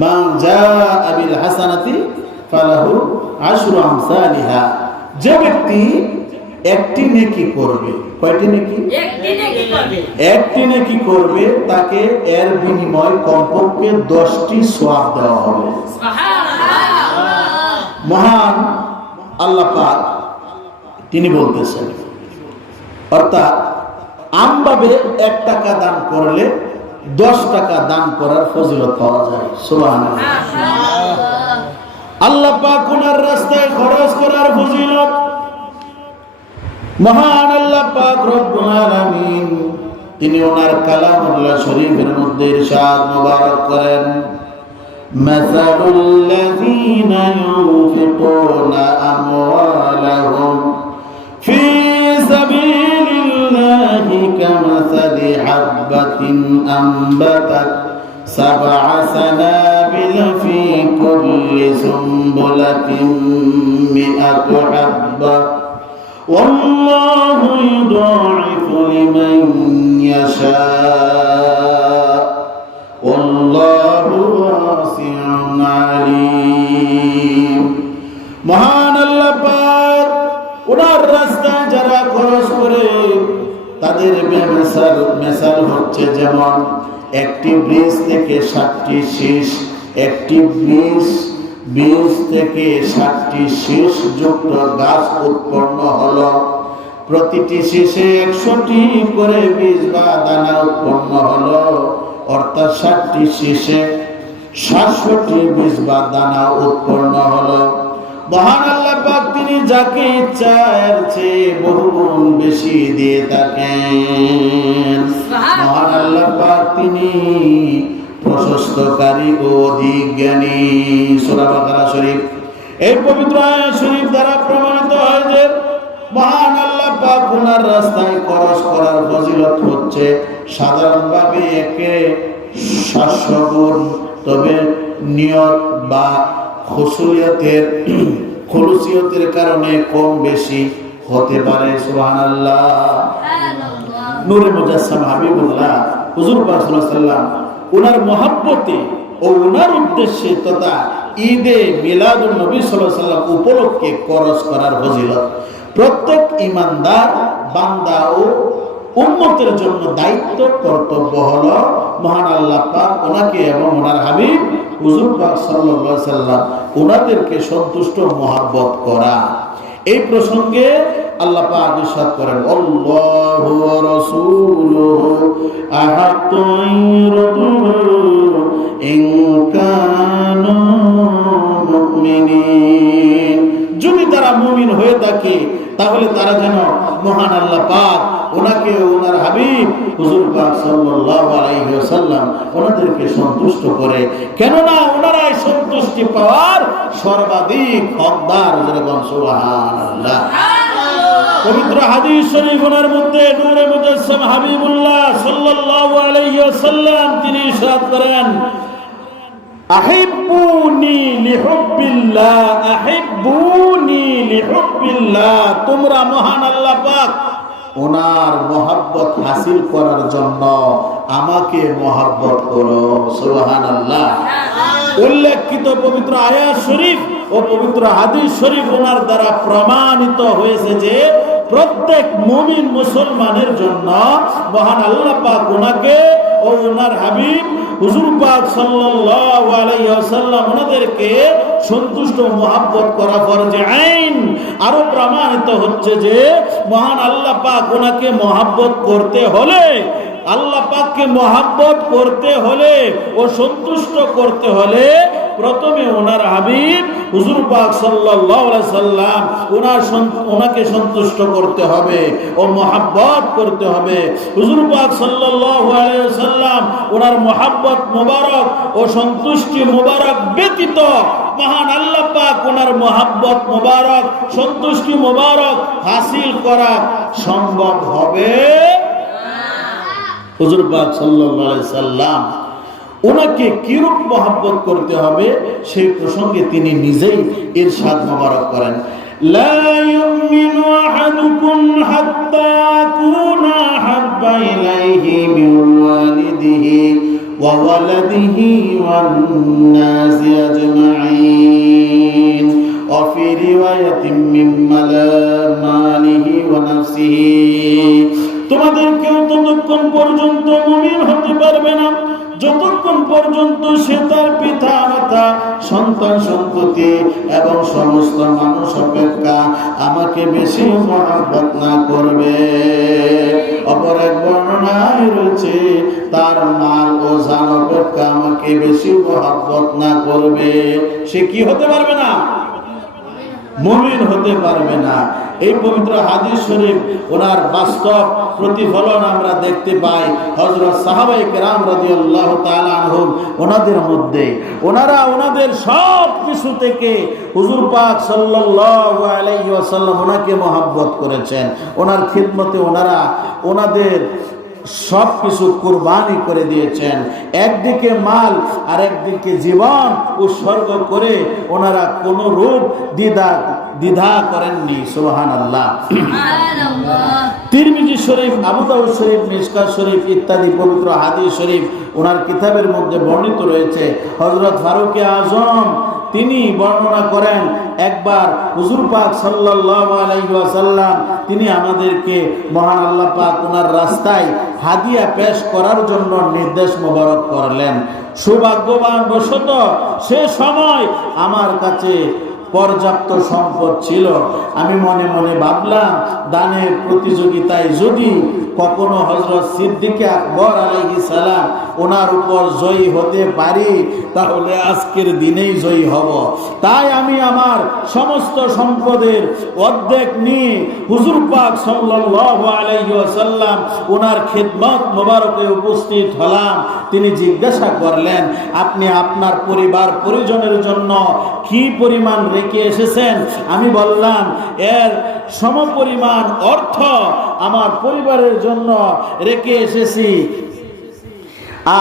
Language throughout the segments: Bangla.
মান জাআ বিল হাসানাতি ফালাহু আশরু আমসালিহা। যে ব্যক্তি একটি নেকি করবে, কয়টি নেকি? একটি নেকি করবে, তাকে এর বিনিময় কমপক্ষে 10টি সওয়াব দেওয়া হবে। মহান আল্লাহ পাক তিনি বলতেছেন, অর্থাৎ আমভাবে 1 টাকা দান করলে 10 টাকা দান করার ফজিলত পাওয়া যায়। সুবহানাল্লাহ। আল্লাহ পাক ওনার রাস্তায় খরচ করার ফজিলত মহান আল্লাহ পাক রব্বুল আলামিন তিনি ওনার কালামুল্লাহ শরীফের মধ্যে ইরশাদ মুবারক করেন, মাসালুল লাযীনা ইউনফিকুনা আমওয়ালাহুম ফি সাবিলিল্লাহি কামাসালি হাববাতিন আনবাতাত সাবআ সানাবিল ফি কুল্লি সুমবুলাতিন মিআতু হাব্বা والله يضاعف لمن يشاء والله واسع عليم। মহান আল্লাহ পাক ওনার রাস্তায় যারা খরচ করে তাদের মেসাল হচ্ছে যেমন একটি ব্রিজ থেকে 7টি শীষ, একটি বীজ থেকে 7টি শীষ যুক্ত গাছ উৎপন্ন হলো, প্রতিটি শীষে 100টি করে বীজ বা দানা উৎপন্ন হলো, অর্থাৎ 7টি শীষে 700টি বীজ বা দানা উৎপন্ন হলো। মহান আল্লাহ পাক তিনি যাকে ইচ্ছা এর চেয়ে বহুগুণ বেশি দিয়ে থাকেন। মহান আল্লাহ পাক তিনি প্রশস্তকারী ও অধিক জ্ঞানী। সূরা বাকারা শরীফ এই পবিত্র আয়াত শরীফ দ্বারা প্রমাণিত হয় যে মহান আল্লাহ পাক ওনার রাস্তায় খরচ করার ফজিলত হচ্ছে সাধারণভাবে 700 গুণ, তবে নিয়ত বা খুলুসিয়তের কারণে কম বেশি হতে পারে। সুবহানাল্লাহ। নূরে মুজাসসাম হাবিবুল্লাহ হুজুর পাক সাল্লাল্লাহু আলাইহি ওয়াসাল্লাম ওনার মহব্বতে ও ওনার উদ্দেশ্যে তথা ঈদে মিলাদুন নবী সাল্লাল্লাহু আলাইহি ওয়াসাল্লাম উপলক্ষে খরচ করার ফজিলত প্রত্যেক ঈমানদার বান্দা ও উম্মতের জন্য দায়িত্ব কর্তব্য হলো মহান আল্লাহ পাক ওনাকে এবং ওনার হাবিব হুজুর পাক সাল্লাল্লাহু আলাইহি ওয়াসাল্লাম ওনাদেরকে সন্তুষ্ট মহব্বত করা। এই প্রসঙ্গে আল্লাহ পাক ইরশাদ করেন, আল্লাহু ওয়া রাসূলুহু আহাক্কু ইরদুহু ইন কানু মুমিনিন। যদি তারা মুমিন হয়ে থাকে তাহলে তারা যেন মহান আল্লাহ পাক ওনাকে ওনার হাবিব হুজুর পাক সাল্লাল্লাহু আলাইহি ওয়াসাল্লাম ওনাদেরকে সন্তুষ্ট করে, কেননা ওনারাই সন্তুষ্টি পাওয়ার সর্বাধিক হকদার। যেরকম সুবহানাল্লাহ। পবিত্র হাদিস শরীফ ওনার মধ্যে নূরে মুজাসসাম হাবিবুল্লাহ সাল্লাল্লাহু আলাইহি ওয়াসাল্লাম তিনি ইরশাদ করেন, আহিব্বুনি লিহুব্বিল্লাহ, আহিব্বুনি লিহুব্বিল্লাহ। তোমরা মহান আল্লাহ পাক ওনার মহব্বত হাসিল করার জন্য আমাকে মহব্বত করো। সুবহানাল্লাহ। উল্লেখিত পবিত্র আয়াত শরীফ ও পবিত্র হাদিস শরীফ ওনার দ্বারা প্রমাণিত হয়েছে যে প্রত্যেক মুমিন মুসলমানের জন্য মহান আল্লাহ পাক ওনাকে ও ওনার হাবিব হুজুর পাক সাল্লাল্লাহু আলাইহি ওয়াসাল্লাম ওনাদেরকে সন্তুষ্ট মহব্বত করা ফরজে আইন। আরো প্রমাণিত হচ্ছে যে মহান আল্লাহ পাক ওনাকে মহব্বত করতে হলে, আল্লাহ পাককে মহব্বত করতে হলে ও সন্তুষ্ট করতে হলে প্রথমে ওনার হাবিব হুজুর পাক সাল্লাল্লাহু আলাইহি সাল্লাম ওনাকে সন্তুষ্ট করতে হবে ও মহব্বত করতে হবে। হুজুর পাক সাল্লাল্লাহু আলাইহি সাল্লাম ওনার মহব্বত মোবারক ও সন্তুষ্টি মোবারক ব্যতীত মহান আল্লাহ পাক ওনার মহব্বত মোবারক সন্তুষ্টি মোবারক হাসিল করা সম্ভব হবে। হুজুর পাক সাল্লাল্লাহু আলাইহি সাল্লাম ওনাকে কিরূপ মহব্বত করতে হবে সেই প্রসঙ্গে তিনি নিজেই ইরশাদ মোবারক করেন, লা ইউমিনু আহাদুকুম হাত্তা কুনা হাব্বা ইলাইহি মিন ওয়ালিদিহি وولده والناس أجمعين وفي رواية من ماله ونفسه তোমাদের কেউ ততক্ষণ পর্যন্ত মুমিন হতে পারবে না যতক্ষণ পর্যন্ত সে তার পিতা মাতা সন্তান সন্ততি এবং সমস্ত মানুষ অপেক্ষা আমাকে বেশি মহব্বত না করবে। অপর এক বর্ণনায় রয়েছে তার মাল ও জান অপেক্ষা আমাকে বেশি মহব্বত না করবে, সে কি হতে পারবে না? মুমিন হতে পারবে না। এই পবিত্র হাদিস শরীফ ওনার বাস্তব প্রতিফলন আমরা দেখতে পাই হযরত সাহাবায়ে কেরাম রাদিয়াল্লাহু তাআলা আনহুম ওনাদের মধ্যে। ওনারা ওনাদের সব কিছু থেকে হুজুর পাক সাল্লাল্লাহু আলাইহি ওয়াসাল্লাম ওনাকে মহব্বত করেছেন। ওনার খিদমতে ওনারা ওনাদের সব কিছু কুরবানি করে দিয়েছেন। একদিকে মাল আর একদিকে জীবন উৎসর্গ করে ওনারা কোন রূপ দ্বিধা করেননি। সুবহানাল্লাহ। তিরমিজি শরীফ, আবু দাউদ শরীফ, মিশকাত শরীফ ইত্যাদি পবিত্র হাদিস শরীফ ওনার কিতাবের মধ্যে বর্ণিত রয়েছে। হযরত ফারুকে আজম তিনি বর্ণনা করেন একবার হুজুর পাক সাল্লাল্লাহু আলাইহি ওয়াসাল্লাম তিনি আমাদেরকে মহান আল্লাহ পাক ওনার রাস্তায় হাদিয়া পেশ করার জন্য নির্দেশ মোবারক করলেন। সৌভাগ্যবান বশত সে সময় আমার কাছে পর্যাপ্ত সম্পদ ছিল। আমি মনে মনে ভাবলাম দানের প্রতিযোগিতায় যদি কখনো হযরত সিদ্দিক আকবর আলাইহিস সালাম ওনার উপর জয়ী হতে পারি তাহলে আজকের দিনেই জয়ী হব। তাই আমি আমার সমস্ত সম্পদের অর্ধেক নিয়ে হুজুর পাক সাল্লাল্লাহু আলাইহি ওয়াসাল্লাম ওনার খিদমত মোবারকে উপস্থিত হলাম। তিনি জিজ্ঞাসা করলেন, আপনি আপনার পরিবার পরিজনের জন্য কি পরিমাণ রেখে এসেছেন? আমি বললাম, এর সমপরিমাণ অর্থ আমার পরিবারের জন্য রেখে এসেছি,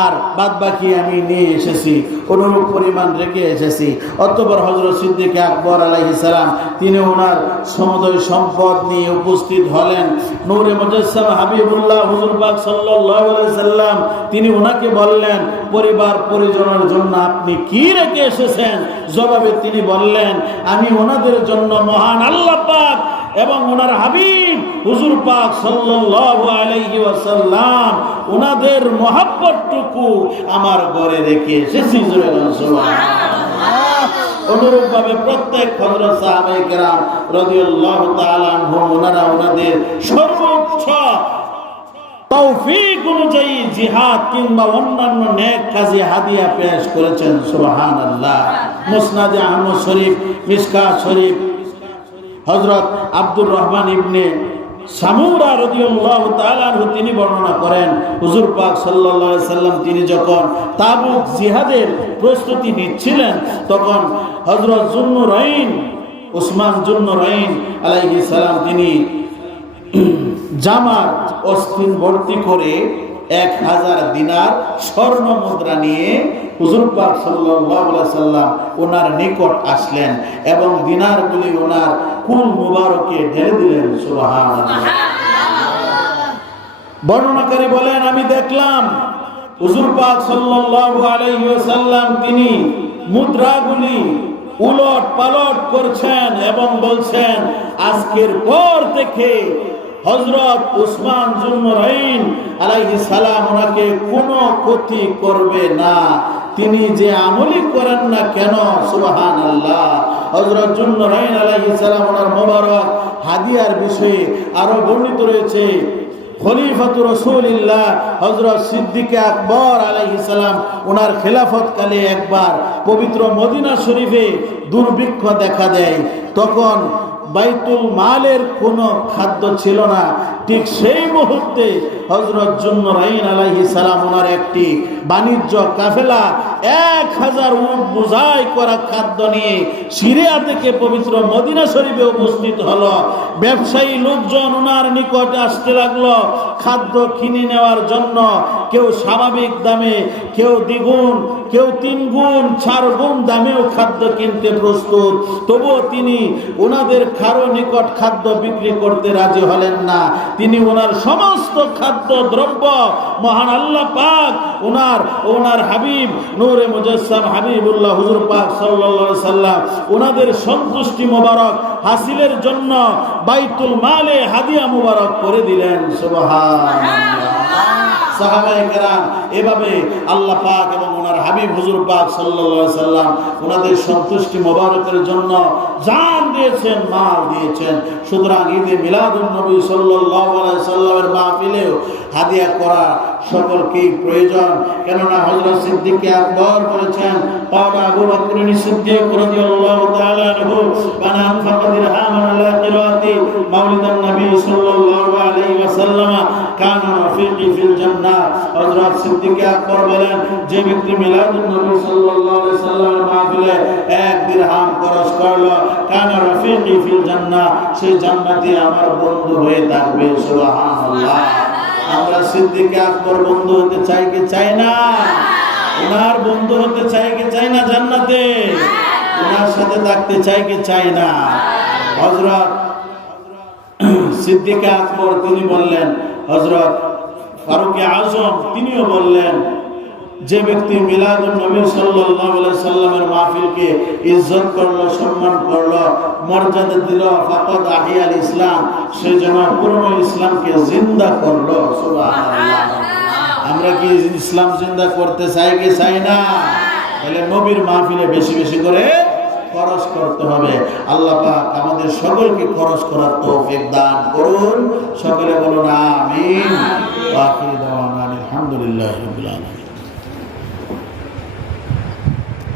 আর বাদবাকি আমি নিয়ে এসেছি, অনুরূপ পরিমাণ রেখে এসেছি। অতঃপর হযরত সিদ্দিক আকবর আলাইহিস সালাম তিনি ওনার সমুদয় সম্পদ নিয়ে উপস্থিত হলেন। নূরে মুজাসসাম হাবিবুল্লাহ হুজুর পাক সাল্লাল্লাহু আলাইহি সাল্লাম তিনি ওনাকে বললেন, পরিবার পরিজনের জন্য আপনি কি রেখে এসেছেন? জবাবে তিনি বললেন, আমি ওনাদের জন্য মহান আল্লাহ পাক এবং ওনার হাবিব হুজুর পাক সাল্লাল্লাহু আলাইহি ওয়াসাল্লাম ওনাদের মহব্বতটুকু আমার ঘরে রেখে এসেছি। সুবহানাল্লাহ। অনুরূপ ভাবে প্রত্যেক হযরত সাহাবায়ে কেরাম রাদিয়াল্লাহু তাআলা আনহুম ওনারা ওনাদের সর্বোচ্চ তৌফিক অনুযায়ী জিহাদ কিংবা অন্যান্য নেক কাজে হাদিয়া পেশ করেছেন। সুবহানাল্লাহ। মুসনাদে আহমদ শরীফ, মিশকাত শরীফ হযরত আব্দুর রহমান ইবনে সামুরা রাদিয়াল্লাহু তাআলা আনহু তিনি বর্ণনা করেন, হুজুর পাক সাল্লাল্লাহু আলাইহি সাল্লাম তিনি যখন তাবুক জিহাদের প্রস্তুতি নিচ্ছিলেন তখন হযরত যুন্নুরাইন উসমান যুন্নুরাইন আলাইহিস সালাম তিনি জামার অস্থিন ভর্তি করে 1000 দিনার স্বর্ণ মুদ্রা নিয়ে হুজুর পাক সাল্লাল্লাহু আলাইহি সাল্লাম ওনার নিকট আসলেন এবং দিনারগুলি ওনার কুল মুবারকে ঢেলে দিলেন। সুবহানাল্লাহ। বর্ণনাকারী বলেন, আমি দেখলাম হুজুর পাক সাল্লাল্লাহু আলাইহি ওয়াসাল্লাম তিনি মুদ্রাগুলি উলট পালট করছেন এবং বলছেন, আজকের পর থেকে হযরত উসমান যুন্নুরাইন আলাইহিস সালাম ওনাকে কোনো ক্ষতি করবে না, তিনি যে আমলই করেন না কেন। সুবহানাল্লাহ। হযরত যুন্নুরাইন আলাইহিস সালাম ওনার মোবারক হাদিয়ার বিষয়ে আরো বর্ণিত রয়েছে। খলিফাতুর রাসূলুল্লাহ হযরত সিদ্দিক আকবর আলাইহিস সালাম ওনার খেলাফতকালে একবার পবিত্র মদিনা শরীফে দুর্ভিক্ষ দেখা দেয়। তখন বাইতুল মালের কোনো খাদ্য ছিল না। ঠিক সেই মুহূর্তে হযরত যুন্নুরাইন আলাইহিস সালাম ওনার একটি বাণিজ্য কাফেলা 1000 উট বোঝাই করা খাদ্য নিয়ে সিরিয়া থেকে পবিত্র মদিনা শরীফে উপস্থিত হলো। ব্যবসায়ী লোকজন ওনার নিকট আসতে লাগলো, খাদ্য কিনে নেওয়ার জন্য কেউ স্বাভাবিক দামে, কেউ দ্বিগুণ, কেউ 3 গুণ 4 গুণ দামেও খাদ্য কিনতে প্রস্তুত, তবুও তিনি ওনাদের কারো নিকট খাদ্য বিক্রি করতে রাজি হলেন না। তিনি ওনার সমস্ত খাদ্য দ্রব্য মহান আল্লাহ পাক ওনার হাবিব নূরে মুজাসসাম হাবিবুল্লাহ হুজুর পাক সাল্লাল্লাহু আলাইহি সাল্লাম ওনাদের সন্তুষ্টি মোবারক হাসিলের জন্য বাইতুল মালে হাদিয়া মোবারক করে দিলেন। সুবহানাল্লাহ। সাহাবায়ে কেরাম এভাবে আল্লাহ পাক এবং ওনার হাবিব হুজুর পাক সাল্লাল্লাহু আলাইহি সাল্লাম ওনাদের সন্তুষ্টি মোবারকের জন্য জান দিয়েছেন, মাল দিয়েছেন। সুতরাং ঈদে মিলাদুন নবী সাল্লাল্লাহু আলাইহি সাল্লামের মাহফিলেও হাদিয়া করা সকলকেই প্রয়োজন। কেননা হযরত সিদ্দিক আকবর বলেছেন, ক্বালা আবু বকর সিদ্দিক রাদিয়াল্লাহু তাআলা আনহু মান আনফাকা দিরহামান আলা কিরাতি মাওলিদান নবী সাল্লাল্লাহু আলাইহি ওয়াসাল্লাম কানা রাফিকি ফিল জান্নাহ। হযরত সিদ্দিক আকবর বলেন, যে ব্যক্তি মিলাদুন নবী সাল্লাল্লাহু আলাইহি সাল্লামের মাহফিলে 1 দিরহাম খরচ করলো, কানা রাফিকি ফিল জান্নাহ, সে জান্নাতে আমার বন্ধু হয়ে থাকবে। সুবহানাল্লাহ। আমরা সিদ্দিক আকবর বন্ধু হতে চাই কি চাই না? ওনার বন্ধু হতে চাই কি চাই না? জান্নাতে ওনার সাথে থাকতে চাই কি চাই না? হযরত সিদ্দিক আকবর তিনি বললেন, হযরত ফারুক আজম তিনিও বললেন, যে ব্যক্তি মিলাদুন নবী সাল্লাল্লাহু আলাইহি সাল্লামের মাহফিলকে ইজ্জত করলো, সম্মান করলো, মর্যাদা দিল, ফাকাদ আহিয়াল ইসলাম, সে যেন পূর্ণ ইসলামকে জিন্দা করলো। সুবহানাল্লাহ। আমরা কি ইসলাম জিন্দা করতে চাই কি চাই না? তাহলে নবীর মাহফিলে বেশি বেশি করে খরচ করতে হবে। আল্লাহ পাক আমাদের সকলকে খরচ করার তৌফিক দান করুন। সকলে বলুন আমিন। ওয়া আখিরু দাওয়ানা আলহামদুলিল্লাহি রাব্বিল আলামিন।